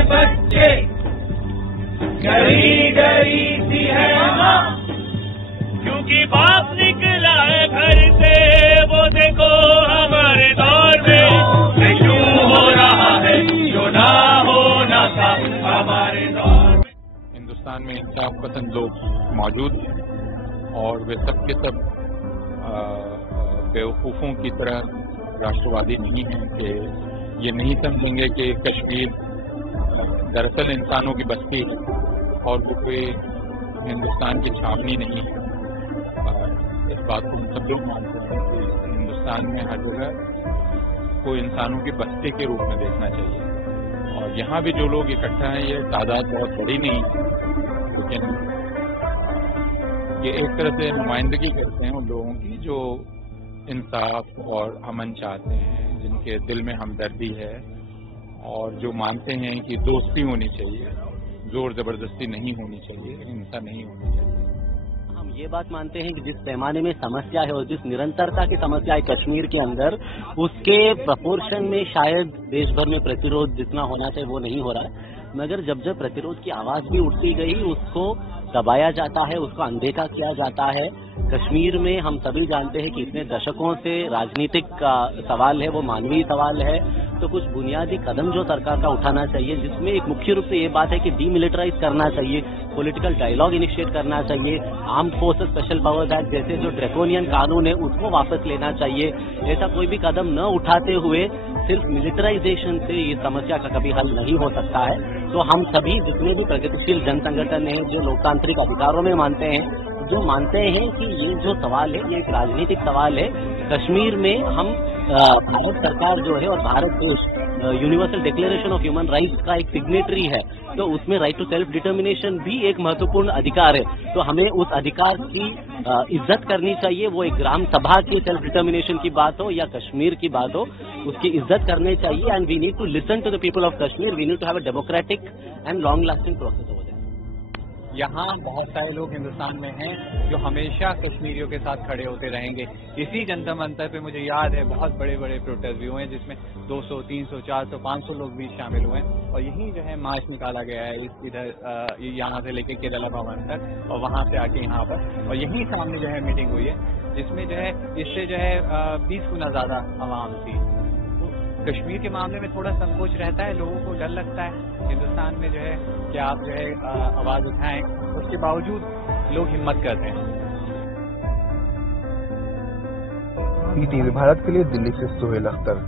हैं बच्चे, गरी गरी सी है माँ, क्योंकि बाप निकला है घर से, वो देखो हमारे दौर में क्यों हो रहा है जो ना होना था हमारे दौर में। हिंदुस्तान में इंसाफ पसंद लोग मौजूद हैं और वे सब के सब बेवकूफ़ों की तरह राष्ट्रवादी नहीं हैं कि ये नहीं समझेंगे कि कश्मीर दरअसल इंसानों की बस्ती है और वो कोई हिंदुस्तान की छावनी नहीं है। इस बात को हम सब लोग मानते हैं कि हिंदुस्तान में हर जगह को इंसानों की बस्ती के रूप में देखना चाहिए और यहाँ भी जो लोग इकट्ठा हैं ये तादाद बहुत बड़ी नहीं है, लेकिन ये एक तरह से नुमाइंदगी करते हैं उन लोगों की जो इंसाफ और अमन चाहते हैं, जिनके दिल में हमदर्दी है और जो मानते हैं कि दोस्ती होनी चाहिए, जोर ज़बरदस्ती नहीं होनी चाहिए, हिंसा नहीं होनी चाहिए। हम ये बात मानते हैं कि जिस पैमाने में समस्या है और जिस निरंतरता की समस्या है कश्मीर के अंदर, उसके प्रपोर्शन में शायद देश भर में प्रतिरोध जितना होना चाहिए वो नहीं हो रहा है, मगर जब जब प्रतिरोध की आवाज़ भी उठती गई उसको दबाया जाता है, उसको अनदेखा किया जाता है। कश्मीर में हम सभी जानते हैं कि इतने दशकों से राजनीतिक का सवाल है, वो मानवीय सवाल है, तो कुछ बुनियादी कदम जो सरकार का उठाना चाहिए, जिसमें एक मुख्य रूप से ये बात है कि डीमिलिटराइज करना चाहिए, पॉलिटिकल डायलॉग इनिशिएट करना चाहिए, armed forces special powers act जैसे जो ड्रैकोनियन कानून है उसको वापस लेना चाहिए। ऐसा कोई भी कदम न उठाते हुए सिर्फ मिलिटराइजेशन से ये समस्या का कभी हल नहीं हो सकता है। तो हम सभी जितने भी प्रगतिशील जन संगठन हैं, जो लोकतांत्रिक अधिकारों में मानते हैं, जो मानते हैं कि ये जो सवाल है ये एक राजनीतिक सवाल है। कश्मीर में हम भारत सरकार जो है और भारत देश universal declaration of human rights का एक सिग्नेटरी है, तो उसमें राइट टू सेल्फ डिटर्मिनेशन भी एक महत्वपूर्ण अधिकार है। तो हमें उस अधिकार की इज्जत करनी चाहिए, वो एक ग्राम सभा की सेल्फ डिटर्मिनेशन की बात हो या कश्मीर की बात हो, उसकी इज्जत करनी चाहिए। And we need to listen to the people of Kashmir, we need to have a democratic and long lasting process over there. यहाँ बहुत सारे लोग हिंदुस्तान में हैं जो हमेशा कश्मीरियों के साथ खड़े होते रहेंगे। इसी जनता मंतर पे मुझे याद है बहुत बड़े बड़े प्रोटेस्ट भी हुए हैं जिसमें 200, 300, 400, 500 लोग भी शामिल हुए हैं और यही जो है मार्च निकाला गया है इधर यहाँ से लेके केरला भवन तक और वहाँ से आके यहाँ पर, और यहीं सामने जो है मीटिंग हुई है जिसमें जो है इससे जो है 20 गुना ज़्यादा आवाम थी। कश्मीर के मामले में थोड़ा संकोच रहता है, लोगों को डर लगता है हिंदुस्तान में जो है कि आप जो है आवाज़ उठाएं, उसके बावजूद लोग हिम्मत करते हैं। ईटीवी भारत के लिए दिल्ली से सोहेल अख्तर।